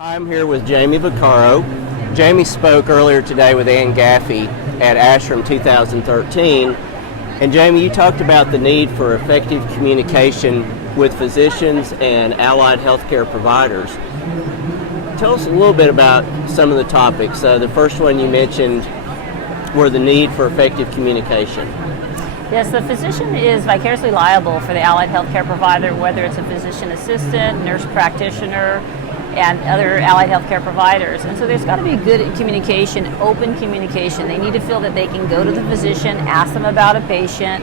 I'm here with Jayme Vaccaro. Jayme spoke earlier today with Ann Gaffey at ASHRM 2013. And Jayme, you talked about the need for effective communication with physicians and allied healthcare providers. Tell us a little bit about some of the topics. The first one you mentioned were the need for effective communication. Yes, the physician is vicariously liable for the allied healthcare provider, whether it's a physician assistant, nurse practitioner, and other allied healthcare providers. And so there's got to be good communication, open communication. They need to feel that they can go to the physician, ask them about a patient,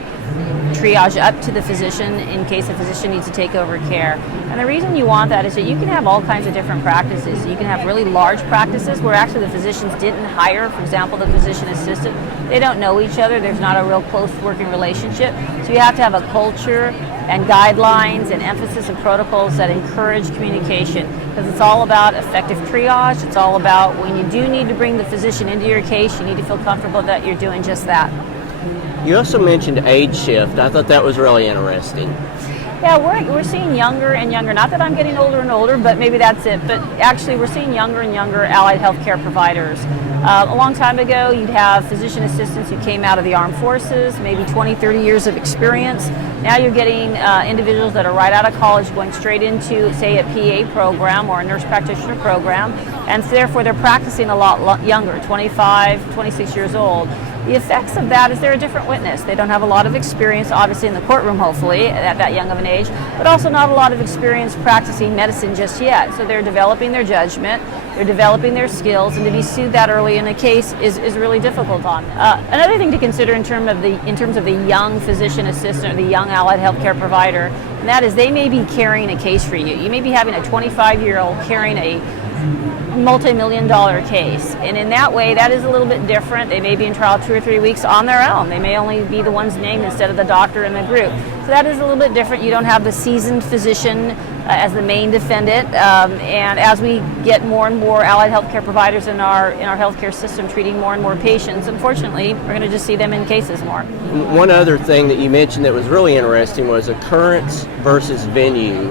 triage up to the physician in case the physician needs to take over care. And the reason you want that is that you can have all kinds of different practices. You can have really large practices where actually the physicians didn't hire, for example, the physician assistant. They don't know each other. There's not a real close working relationship. So you have to have a culture and guidelines and emphasis of protocols that encourage communication, because it's all about effective triage. It's all about when you do need to bring the physician into your case, you need to feel comfortable that you're doing just that. You also mentioned age shift. I thought that was really interesting. Yeah, we're seeing younger and younger, not that I'm getting older and older, but maybe that's it, but actually we're seeing younger and younger allied healthcare providers. A long time ago, you'd have physician assistants who came out of the armed forces, maybe 20, 30 years of experience. Now you're getting individuals that are right out of college going straight into, say, a PA program or a nurse practitioner program, and therefore they're practicing a lot younger, 25, 26 years old. The effects of that is they're a different witness. They don't have a lot of experience, obviously in the courtroom, hopefully, at that young of an age, but also not a lot of experience practicing medicine just yet. So they're developing their judgment, they're developing their skills, and to be sued that early in a case is really difficult on them. Another thing to consider in terms of the young physician assistant or the young allied healthcare provider, and that is they may be carrying a case for you. You may be having a 25-year-old carrying a multi-million-dollar case, and in that way that is a little bit different. They may be in trial 2 or 3 weeks on their own. They may only be the ones named instead of the doctor in the group, so that is a little bit different. You don't have the seasoned physician as the main defendant, and as we get more and more allied healthcare providers in our healthcare system treating more and more patients, unfortunately we're going to just see them in cases more. One other thing that you mentioned that was really interesting was occurrence versus venue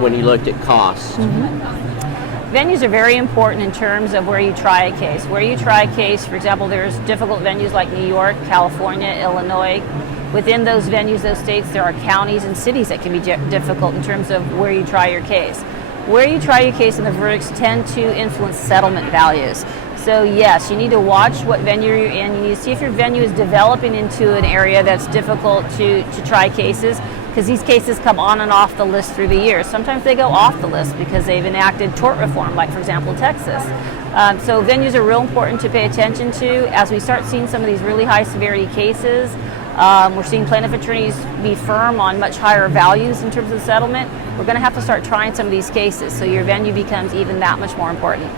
when you looked at costs. Venues are very important in terms of where you try a case. Where you try a case, for example, there's difficult venues like New York, California, Illinois. Within those venues, those states, there are counties and cities that can be difficult in terms of where you try your case. Where you try your case and the verdicts tend to influence settlement values. So yes, you need to watch what venue you're in. You need to see if your venue is developing into an area that's difficult to try cases, because these cases come on and off the list through the years. Sometimes they go off the list because they've enacted tort reform, like for example Texas. So venues are real important to pay attention to. As we start seeing some of these really high severity cases, we're seeing plaintiff attorneys be firm on much higher values in terms of the settlement. We're going to have to start trying some of these cases, so your venue becomes even that much more important.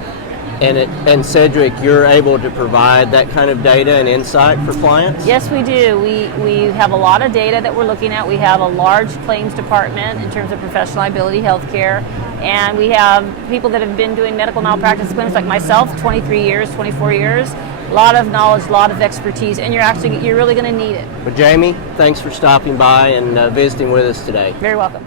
And Cedric, you're able to provide that kind of data and insight for clients? Yes, we do. We have a lot of data that we're looking at. We have a large claims department in terms of professional liability healthcare, and we have people that have been doing medical malpractice claims like myself, 23 years, 24 years. A lot of knowledge, a lot of expertise, and you're really going to need it. Well, Jayme, thanks for stopping by and visiting with us today. Very welcome.